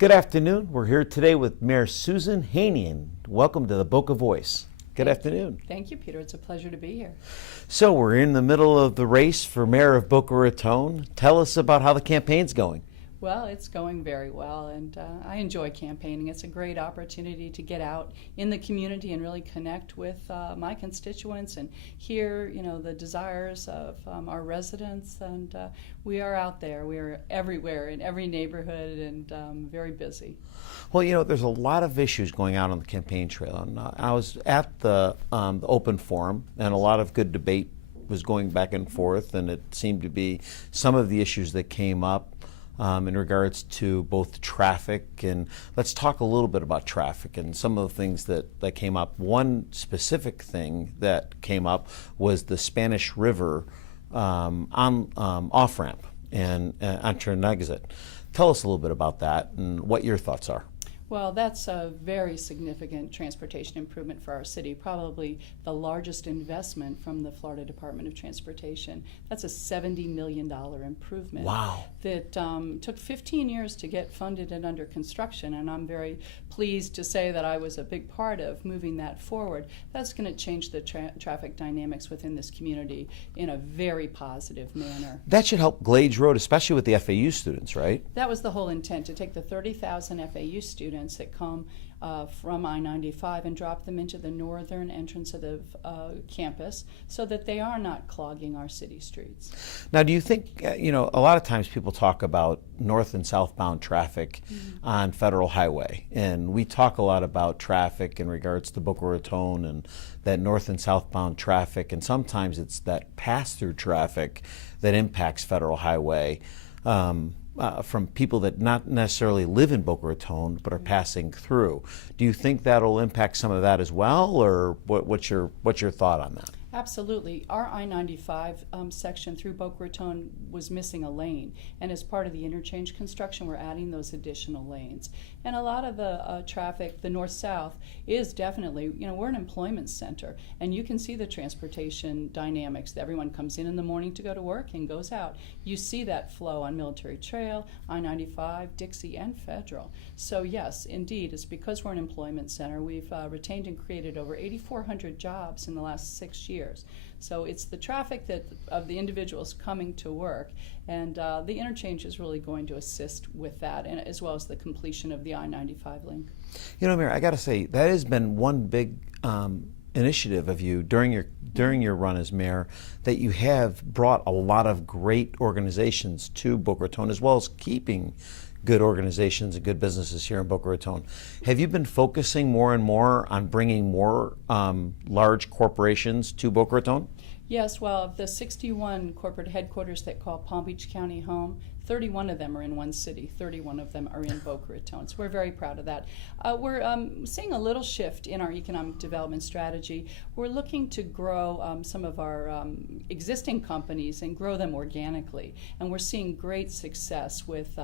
Good afternoon. We're here today with Mayor Susan Haynie, and welcome to the Boca Voice. Good afternoon. Thank you, Peter. It's a pleasure to be here. So we're in the middle of the race for mayor of Boca Raton. Tell us about how the campaign's going. Well, it's going very well, and I enjoy campaigning. It's a great opportunity to get out in the community and really connect with my constituents and hear, the desires of our residents. And we are out there. We are everywhere in every neighborhood, and very busy. Well, there's a lot of issues going on the campaign trail, and I was at the open forum, and a lot of good debate was going back and forth, and it seemed to be some of the issues that came up in regards to both traffic, and let's talk a little bit about traffic and some of the things that came up. One specific thing that came up was the Spanish River off-ramp and on exit. Tell us a little bit about that and what your thoughts are. Well, that's a very significant transportation improvement for our city, probably the largest investment from the Florida Department of Transportation. That's a $70 million improvement. Wow. That took 15 years to get funded and under construction, and I'm very pleased to say that I was a big part of moving that forward. That's going to change the traffic dynamics within this community in a very positive manner. That should help Glades Road, especially with the FAU students, right? That was the whole intent, to take the 30,000 FAU students that come from I-95 and drop them into the northern entrance of the campus so that they are not clogging our city streets. Now, do you think, a lot of times people talk about north and southbound traffic on Federal Highway, and we talk a lot about traffic in regards to Boca Raton and that north and southbound traffic, and sometimes it's that pass-through traffic that impacts Federal Highway. From people that not necessarily live in Boca Raton but are passing through. Do you think that'll impact some of that as well, or what's your thought on that? Absolutely. Our I-95 section through Boca Raton was missing a lane, and as part of the interchange construction, we're adding those additional lanes. And a lot of the traffic, the north-south, is definitely, we're an employment center, and you can see the transportation dynamics. Everyone comes in the morning to go to work and goes out. You see that flow on Military Trail, I-95, Dixie, and Federal. So yes, indeed, it's because we're an employment center. We've retained and created over 8,400 jobs in the last 6 years. So it's the traffic of the individuals coming to work, and the interchange is really going to assist with that, and as well as the completion of the I-95 link. Mayor, I got to say, that has been one big initiative of you during your run as mayor, that you have brought a lot of great organizations to Boca Raton, as well as keeping good organizations and good businesses here in Boca Raton. Have you been focusing more and more on bringing more large corporations to Boca Raton? Yes, well, of the 61 corporate headquarters that call Palm Beach County home, 31 of them are in one city, 31 of them are in Boca Raton. So we're very proud of that. We're seeing a little shift in our economic development strategy. We're looking to grow some of our existing companies and grow them organically. And we're seeing great success with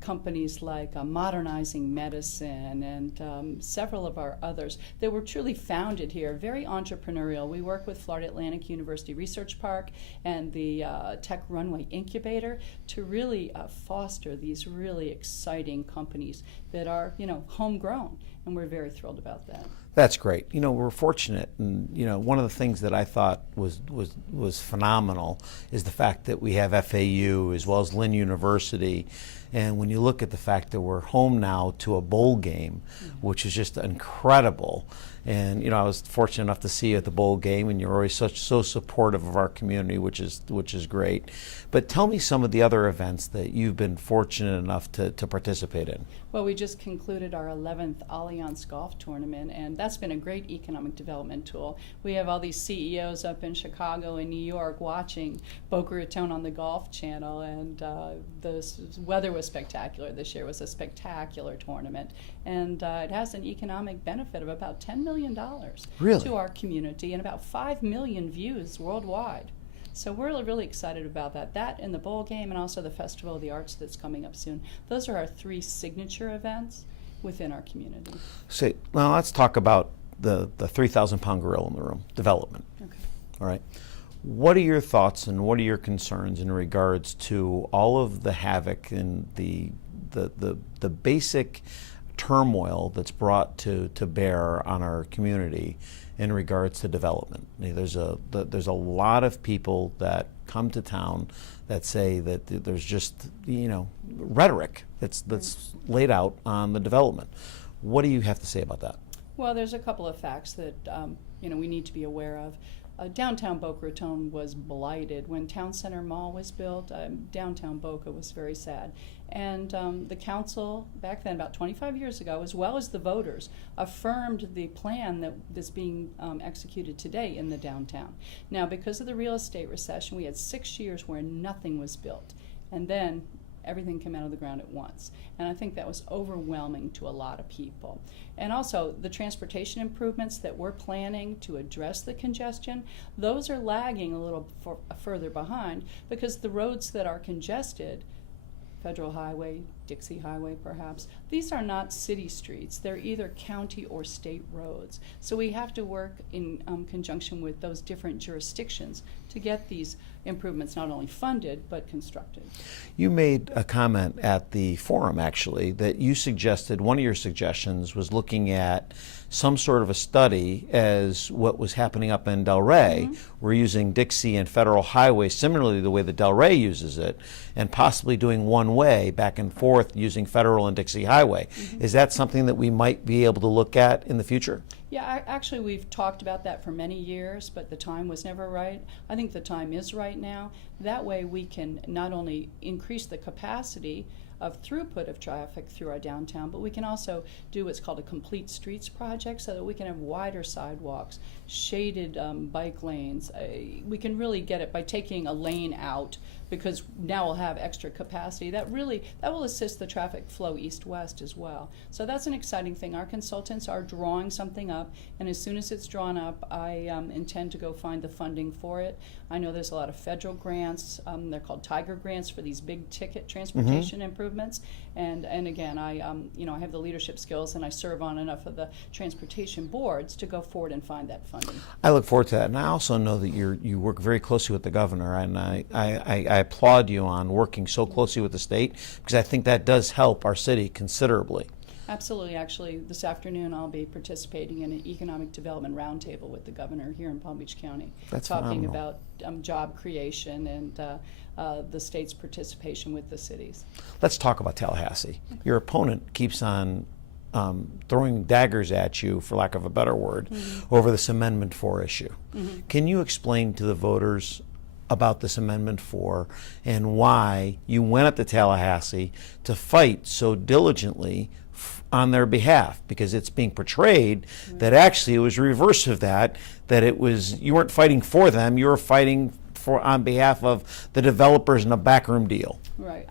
companies like Modernizing Medicine and several of our others that were truly founded here, very entrepreneurial. We work with Florida Atlantic University Research Park and the Tech Runway Incubator to really foster these really exciting companies that are, homegrown, and we're very thrilled about that. That's great. We're fortunate, and one of the things that I thought was phenomenal is the fact that we have FAU as well as Lynn University. And when you look at the fact that we're home now to a bowl game, which is just incredible. And I was fortunate enough to see you at the bowl game, and you're always so supportive of our community, which is great. But tell me some of the other events that you've been fortunate enough to participate in. Well, we just concluded our 11th Allianz Golf Tournament, and that's been a great economic development tool. We have all these CEOs up in Chicago and New York watching Boca Raton on the Golf Channel, and the weather was spectacular. This year was a spectacular tournament, and it has an economic benefit of about $10 million really? To our community, and about 5 million views worldwide. So we're really excited about that. That and the bowl game, and also the Festival of the Arts that's coming up soon. Those are our 3 signature events within our community. So, well, let's talk about the 3,000-pound gorilla in the room, development. Okay. All right. What are your thoughts and what are your concerns in regards to all of the havoc and the the basic turmoil that's brought to bear on our community in regards to development. There's a lot of people that come to town that say that there's just rhetoric that's laid out on the development. What do you have to say about that? Well, there's a couple of facts that we need to be aware of. Downtown Boca Raton was blighted. When Town Center Mall was built, downtown Boca was very sad. And the council back then, about 25 years ago, as well as the voters, affirmed the plan that is being executed today in the downtown. Now, because of the real estate recession, we had 6 years where nothing was built. And then everything came out of the ground at once. And I think that was overwhelming to a lot of people. And also the transportation improvements that we're planning to address the congestion, those are lagging a little further behind because the roads that are congested, Federal Highway, Dixie Highway perhaps, these are not city streets. They're either county or state roads. So we have to work in conjunction with those different jurisdictions to get these improvements not only funded but constructed. You made a comment at the forum actually that you suggested, one of your suggestions was looking at some sort of a study as what was happening up in Delray. We're using Dixie and Federal Highway similarly the way that Delray uses it, and possibly doing one way back and forth using Federal and Dixie Highway. Is that something that we might be able to look at in the future? Yeah, actually we've talked about that for many years, but the time was never right. I think the time is right now. That way we can not only increase the capacity of throughput of traffic through our downtown, but we can also do what's called a complete streets project so that we can have wider sidewalks, shaded bike lanes. We can really get it by taking a lane out, because now we'll have extra capacity. That will assist the traffic flow east-west as well. So that's an exciting thing. Our consultants are drawing something up, and as soon as it's drawn up, I intend to go find the funding for it. I know there's a lot of federal grants. They're called Tiger grants for these big ticket transportation improvements. And again, I have the leadership skills, and I serve on enough of the transportation boards to go forward and find that funding. I look forward to that, and I also know that you work very closely with the governor, and I applaud you on working so closely with the state, because I think that does help our city considerably. Absolutely. Actually, this afternoon I'll be participating in an economic development roundtable with the governor here in Palm Beach County. That's talking phenomenal. About job creation and the state's participation with the cities. Let's talk about Tallahassee. Your opponent keeps on throwing daggers at you, for lack of a better word, over this Amendment 4 issue. Can you explain to the voters about this Amendment 4 and why you went up to Tallahassee to fight so diligently on their behalf? Because it's being portrayed that actually it was reverse of that it was, you weren't fighting for them, you were fighting on behalf of the developers in a backroom deal. Right.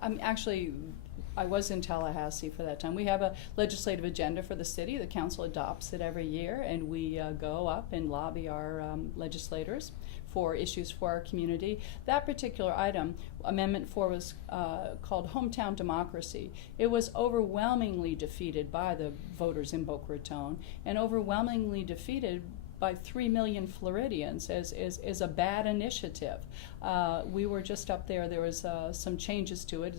I was in Tallahassee for that time. We have a legislative agenda for the city. The council adopts it every year, and we go up and lobby our legislators for issues for our community. That particular item, Amendment 4, was called Hometown Democracy. It was overwhelmingly defeated by the voters in Boca Raton, and overwhelmingly defeated by 3 million Floridians as a bad initiative. We were just up there. There was some changes to it.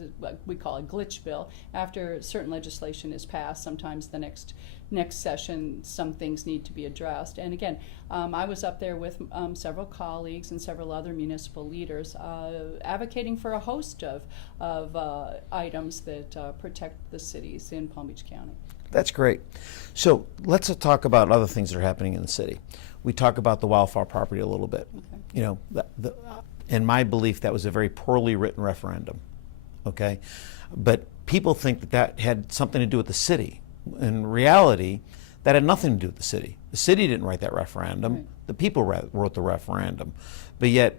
We call it glitch bill. After certain legislation is passed, sometimes the next session, some things need to be addressed. And again, I was up there with several colleagues and several other municipal leaders advocating for a host of items that protect the cities in Palm Beach County. That's great. So let's talk about other things that are happening in the city. We talk about the wildfire property a little bit. Okay. You know, in my belief, that was a very poorly written referendum. Okay, but people think that had something to do with the city. In reality, that had nothing to do with the city. The city didn't write that referendum. Right. The people wrote the referendum. But yet,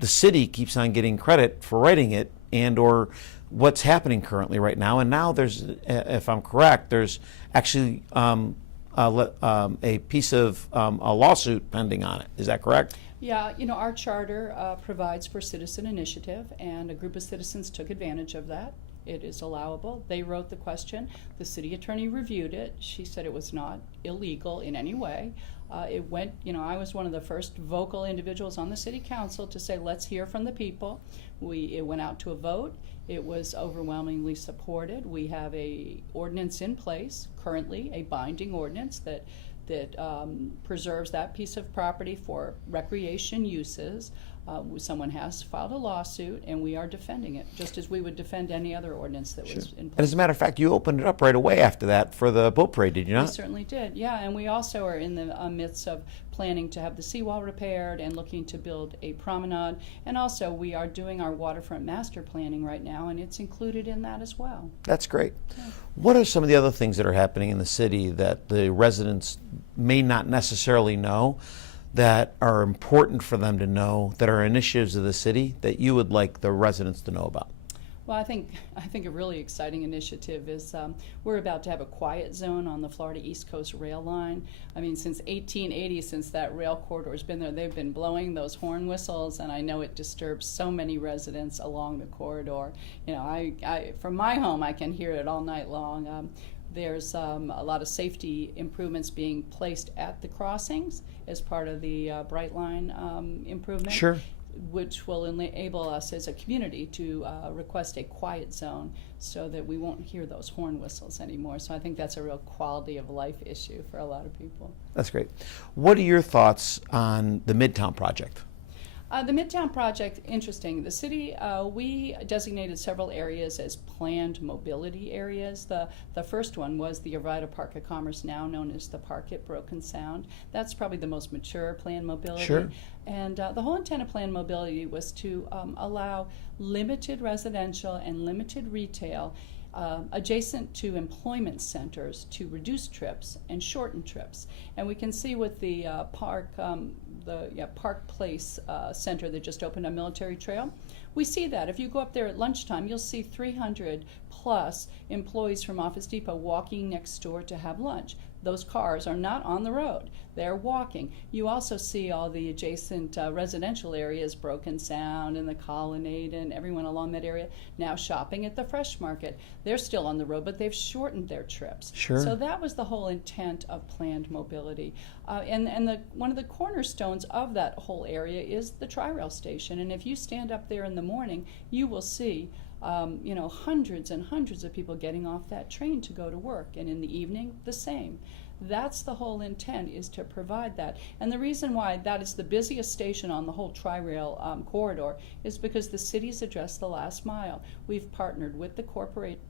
the city keeps on getting credit for writing it and/or what's happening currently right now. And now there's, if I'm correct, there's actually a piece of a lawsuit pending on it. Is that correct? Yeah, our charter provides for citizen initiative, and a group of citizens took advantage of that. it is allowable. They wrote the question. The city attorney reviewed it. She said it was not illegal in any way. It went, I was one of the first vocal individuals on the city council to say, let's hear from the people. It went out to a vote. It was overwhelmingly supported. We have a ordinance in place currently, a binding ordinance that preserves that piece of property for recreation uses. Someone has filed a lawsuit, and we are defending it, just as we would defend any other ordinance that was in place. And as a matter of fact, you opened it up right away after that for the boat parade, did you not? We certainly did, yeah. And we also are in the midst of planning to have the seawall repaired and looking to build a promenade. And also, we are doing our waterfront master planning right now, and it's included in that as well. That's great. Yeah. What are some of the other things that are happening in the city that the residents may not necessarily know, that are important for them to know, that are initiatives of the city that you would like the residents to know about? Well, I think a really exciting initiative is we're about to have a quiet zone on the Florida East Coast rail line. I mean, since 1880, since that rail corridor has been there, they've been blowing those horn whistles, and I know it disturbs so many residents along the corridor. I from my home, I can hear it all night long. There's a lot of safety improvements being placed at the crossings as part of the Bright Line improvement. Sure. Which will enable us as a community to request a quiet zone so that we won't hear those horn whistles anymore. So I think that's a real quality of life issue for a lot of people. That's great. What are your thoughts on the Midtown project? The Midtown project, interesting. The city, we designated several areas as planned mobility areas. The first one was the Arvida Park of Commerce, now known as the Park at Broken Sound. That's probably the most mature planned mobility. Sure. And the whole intent of planned mobility was to allow limited residential and limited retail adjacent to employment centers to reduce trips and shorten trips. And we can see with the Park Place Center that just opened on Military Trail, we see that. If you go up there at lunchtime, you'll see 300 plus employees from Office Depot walking next door to have lunch. Those cars are not on the road. They're walking. You also see all the adjacent residential areas, Broken Sound and the Colonnade and everyone along that area now shopping at the Fresh Market. They're still on the road, but they've shortened their trips. Sure. So that was the whole intent of planned mobility. One of the cornerstones of that whole area is the Tri-Rail station. And if you stand up there in the morning, you will see hundreds and hundreds of people getting off that train to go to work, and in the evening, the same. That's the whole intent, is to provide that. And the reason why that is the busiest station on the whole Tri-Rail corridor is because the city's addressed the last mile. We've partnered with the corporate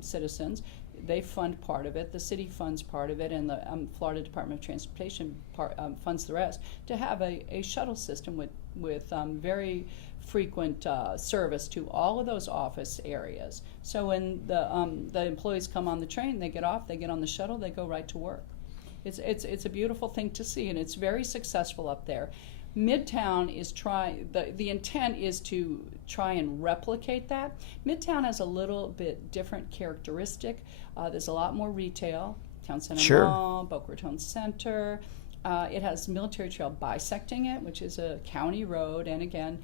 citizens. They fund part of it, the city funds part of it, and the Florida Department of Transportation funds the rest, to have a shuttle system with very frequent service to all of those office areas. So when the employees come on the train, they get off, they get on the shuttle, they go right to work. It's a beautiful thing to see, and it's very successful up there. Midtown is the intent is to try and replicate that. Midtown has a little bit different characteristic. There's a lot more retail, Town Center Sure. Mall, Boca Raton Center. It has Military Trail bisecting it, which is a county road, and again,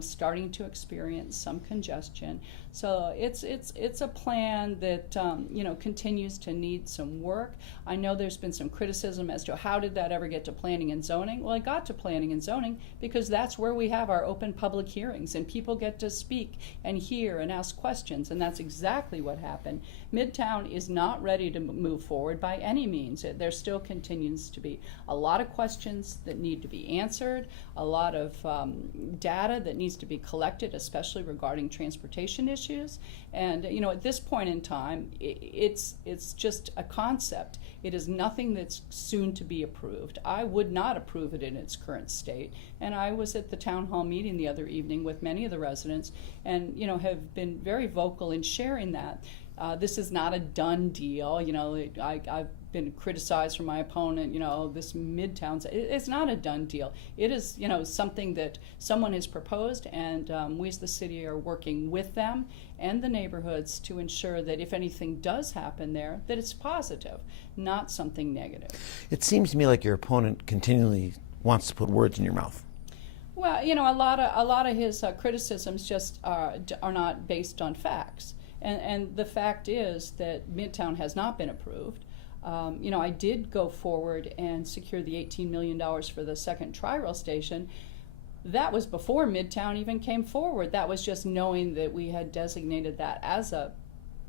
starting to experience some congestion. So it's a plan that continues to need some work. I know there's been some criticism as to how did that ever get to planning and zoning. Well, it got to planning and zoning because that's where we have our open public hearings, and people get to speak and hear and ask questions, and that's exactly what happened. Midtown is not ready to move forward by any means. There still continues to be a lot of questions that need to be answered, a lot of data that needs to be collected, especially regarding transportation issues. And at this point in time, it's just a concept. It is nothing that's soon to be approved. I would not approve it in its current state. And I was at the town hall meeting the other evening with many of the residents, and have been very vocal in sharing that. This is not a done deal. I've been criticized from my opponent, this Midtown, it's not a done deal. It is, something that someone has proposed, and we as the city are working with them and the neighborhoods to ensure that if anything does happen there, that it's positive, not something negative. It seems to me like your opponent continually wants to put words in your mouth. Well, a lot of his criticisms just are not based on facts. And the fact is that Midtown has not been approved. I did go forward and secure the $18 million for the second tri-rail station. That was before Midtown even came forward. That was just knowing that we had designated that as a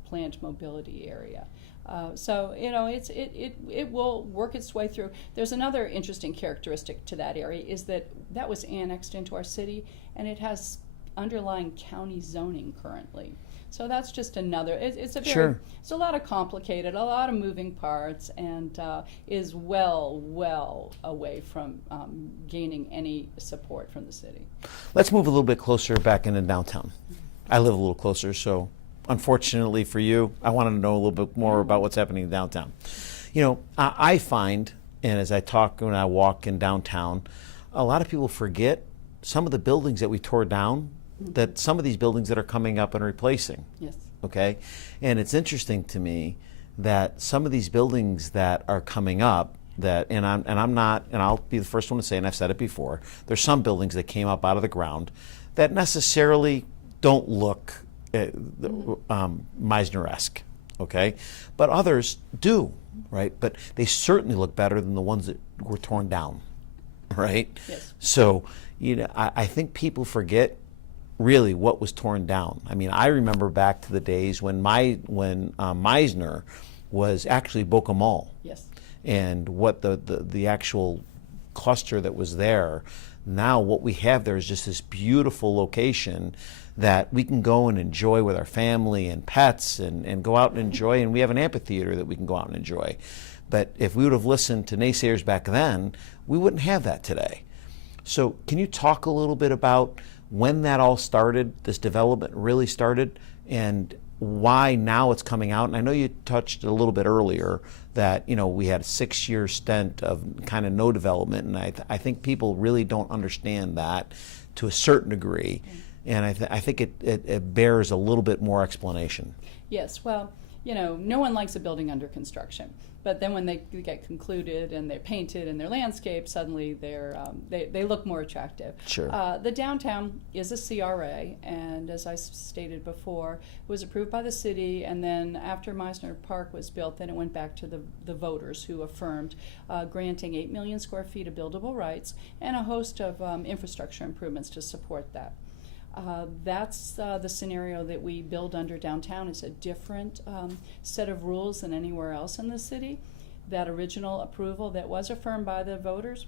planned mobility area. It will work its way through. There's another interesting characteristic to that area is that was annexed into our city, and it has underlying county zoning currently. So that's just another. It's a a lot of complicated, a lot of moving parts, and is well away from gaining any support from the city. Let's move a little bit closer back into downtown. I live a little closer, so unfortunately for you, I wanted to know a little bit more about what's happening in downtown. I find, and as I talk when I walk in downtown, a lot of people forget some of the buildings that we tore down, that some of these buildings that are coming up and replacing. Yes. Okay? And it's interesting to me that some of these buildings that are coming up, and I'll be the first one to say, and I've said it before, there's some buildings that came up out of the ground that necessarily don't look Meisner-esque, okay? But others do, right? But they certainly look better than the ones that were torn down, right? Yes. So, I think people forget really what was torn down. I mean, I remember back to the days when Meisner was actually Boca Mall. Yes. And what the actual cluster that was there. Now what we have there is just this beautiful location that we can go and enjoy with our family and pets and go out and enjoy, and we have an amphitheater that we can go out and enjoy. But if we would have listened to naysayers back then, we wouldn't have that today. So can you talk a little bit about when that all started, this development really started, and why now it's coming out? And I know you touched a little bit earlier that we had a 6-year stint of kind of no development, and I think people really don't understand that to a certain degree, and I think it bears a little bit more explanation. Yes, well, no one likes a building under construction, but then when they get concluded and they're painted and they're landscaped, suddenly they look more attractive. Sure. The downtown is a CRA, and as I stated before, it was approved by the city, and then after Meisner Park was built, then it went back to the voters who affirmed granting 8 million square feet of buildable rights and a host of infrastructure improvements to support that. That's the scenario that we build under downtown. Is a different set of rules than anywhere else in the city. That original approval that was affirmed by the voters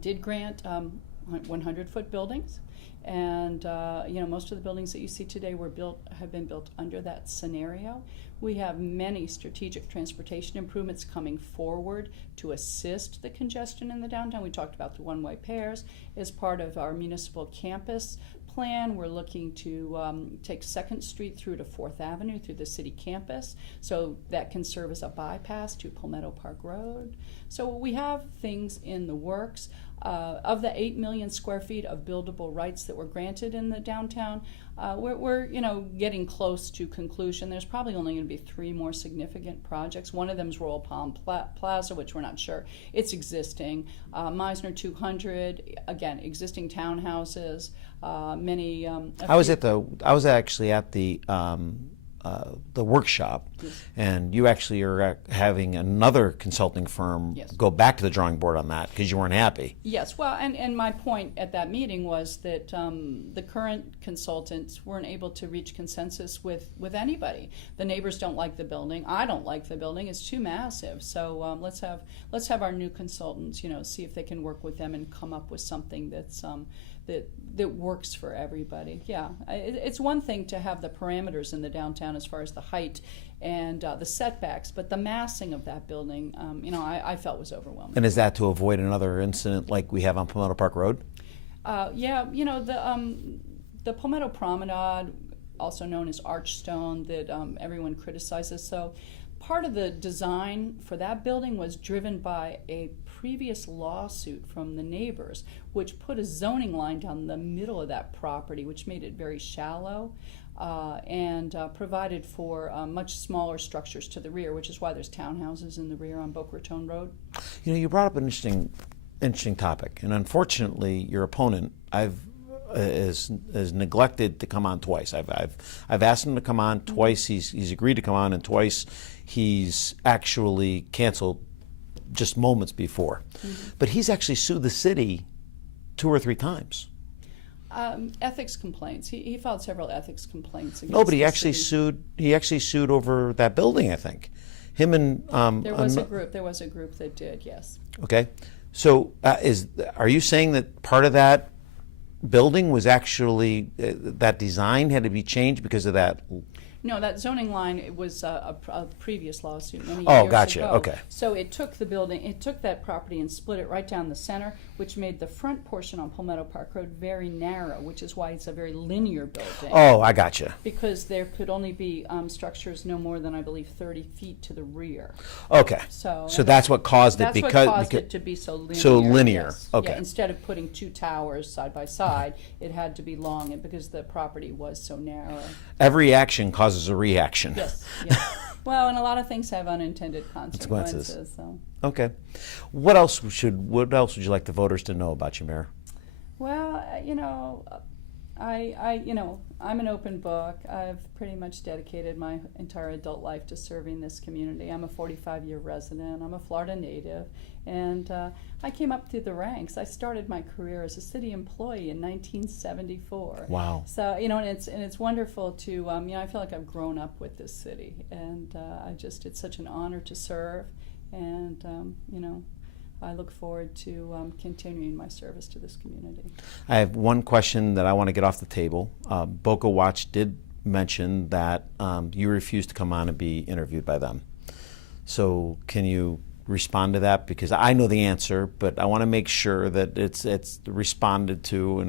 did grant 100-foot buildings, and most of the buildings that you see today have been built under that scenario. We have many strategic transportation improvements coming forward to assist the congestion in the downtown. We talked about the one-way pairs as part of our municipal campus plan. We're looking to take 2nd Street through to 4th Avenue through the city campus, so that can serve as a bypass to Palmetto Park Road. So we have things in the works. Of the 8 million square feet of buildable rights that were granted in the downtown, we're getting close to conclusion. There's probably only going to be 3 more significant projects. One of them is Royal Palm Plaza, which we're not sure. It's existing. Meisner 200, again, existing townhouses. Many. I was actually at the workshop, yes. And you actually are having another consulting firm yes. go back to the drawing board on that because you weren't happy. Yes, well, and my point at that meeting was that the current consultants weren't able to reach consensus with anybody. The neighbors don't like the building. I don't like the building. It's too massive. So let's have our new consultants, see if they can work with them and come up with something that's that works for everybody. Yeah, it's one thing to have the parameters in the downtown as far as the height and the setbacks, but the massing of that building, I felt was overwhelming. And is that to avoid another incident like we have on Palmetto Park Road? Yeah, the Palmetto Promenade, also known as Archstone, that everyone criticizes. So part of the design for that building was driven by a previous lawsuit from the neighbors, which put a zoning line down the middle of that property, which made it very shallow and provided for much smaller structures to the rear, which is why there's townhouses in the rear on Boca Raton Road. You brought up an interesting topic, and unfortunately, your opponent, I've is neglected to come on twice. I've asked him to come on twice. He's agreed to come on, and twice he's actually canceled just moments before. But he's actually sued the city 2 or 3 times. Ethics complaints. He filed several ethics complaints against No, but he the actually city. sued. He actually sued over that building, I think. Him and There was a group. There was a group that did. Yes. Okay, so are you saying that part of that building was actually that design had to be changed because of that? No, that zoning line, it was a previous lawsuit many Oh, years gotcha. ago. Okay. So it took the building, it took that property and split it right down the center, which made the front portion on Palmetto Park Road very narrow, which is why it's a very linear building. Oh, I gotcha. Because there could only be structures no more than, I believe, 30 feet to the rear. Okay. So That's what caused it That's because what caused it to be so linear. so linear. Yes. Okay. Yeah, instead of putting 2 towers side by side, it had to be long, and because the property was so narrow. Every action causes a reaction. Yes. Yes. Well, and a lot of things have unintended consequences. So. Okay. What else would you like the voters to know about you, Mayor? Well, I'm an open book. I've pretty much dedicated my entire adult life to serving this community. I'm a 45-year resident. I'm a Florida native, and I came up through the ranks. I started my career as a city employee in 1974. Wow. So and it's wonderful to I feel like I've grown up with this city, and it's such an honor to serve, and I look forward to continuing my service to this community. I have one question that I want to get off the table. Boca Watch did mention that you refused to come on and be interviewed by them. So can you respond to that? Because I know the answer, but I want to make sure that it's responded to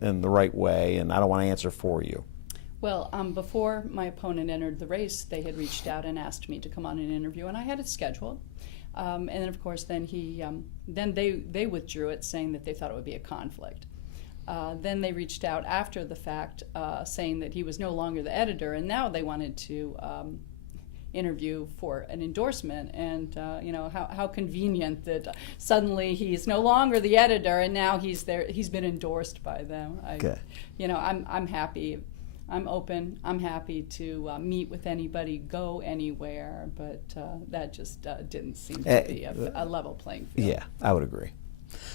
in the right way, and I don't want to answer for you. Well, before my opponent entered the race, they had reached out and asked me to come on an interview, and I had it scheduled. And then, of course, then they withdrew it, saying that they thought it would be a conflict. Then they reached out after the fact, saying that he was no longer the editor, and now they wanted to interview for an endorsement. And how convenient that suddenly he's no longer the editor, and now he's there. He's been endorsed by them. Okay. I'm happy. I'm open. I'm happy to meet with anybody, go anywhere, but that just didn't seem to be a level playing field. Yeah, I would agree.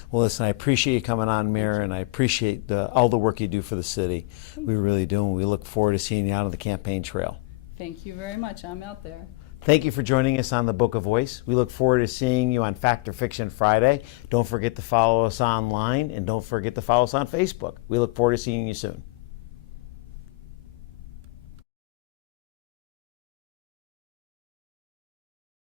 Well, listen, I appreciate you coming on, Mayor, and I appreciate all the work you do for the city. We really do, and we look forward to seeing you out on the campaign trail. Thank you very much. I'm out there. Thank you for joining us on the Boca Voice. We look forward to seeing you on Fact or Fiction Friday. Don't forget to follow us online, and don't forget to follow us on Facebook. We look forward to seeing you soon.